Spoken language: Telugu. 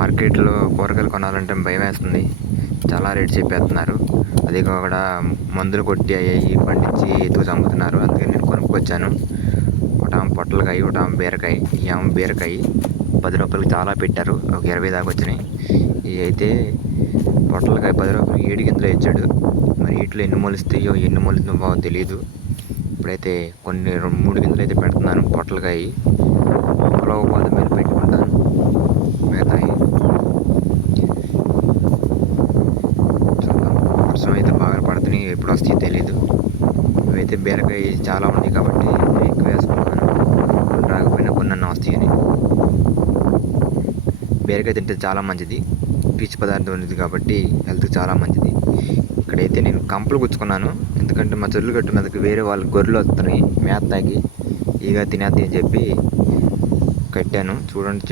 మార్కెట్లో కూరగాయలు కొనాలంటే భయం వేస్తుంది. చాలా రేట్ చెప్పేస్తున్నారు. అది కూడా మందులు కొట్టి అవి పండించి ఎత్తుకు అమ్ముతున్నారు. అందుకే నేను కొనుక్కొచ్చాను. ఒకటామ పొట్లకాయ, ఒకటామ బీరకాయ. ఈ ఆమె బీరకాయ రూ. 10 చాలా పెట్టారు. ఒక 20 దాకా వచ్చినాయి. ఇవి అయితే పొట్లకాయ రూ. 10 7 గింజలు ఇచ్చాడు. మరి వీటిలో ఎన్ని మొలుస్తాయో ఎన్ని మొలుతుందో తెలియదు. ఇప్పుడైతే కొన్ని 3 గింజలు అయితే పెడుతున్నాను పొట్లకాయ. పొలవపోతే మీరు పెట్టుకుంటాను మిగతాయి. చూద్దాం, వర్షం అయితే బాగా పడుతున్నాయి. ఎప్పుడు వస్తాయో తెలీదు. ఇవైతే బీరకాయ చాలా ఉన్నాయి కాబట్టి ఎక్కువ వేసుకుంటాను. రాకపోయినా కొన్ని అన్న వస్తాయని. బీరకాయ తింటే చాలా మంచిది. పీచు పదార్థం ఉంది కాబట్టి హెల్త్కి చాలా మంచిది. ఇక్కడైతే నేను కంపలు గుచ్చుకున్నాను. ఎందుకంటే మా చెరువులు గట్టు మీదకి వేరే వాళ్ళు గొర్రెలు వస్తున్నాయి మేత తాగి. ఈగ తినేద్ది అని చెప్పి కట్టాను. చూడండి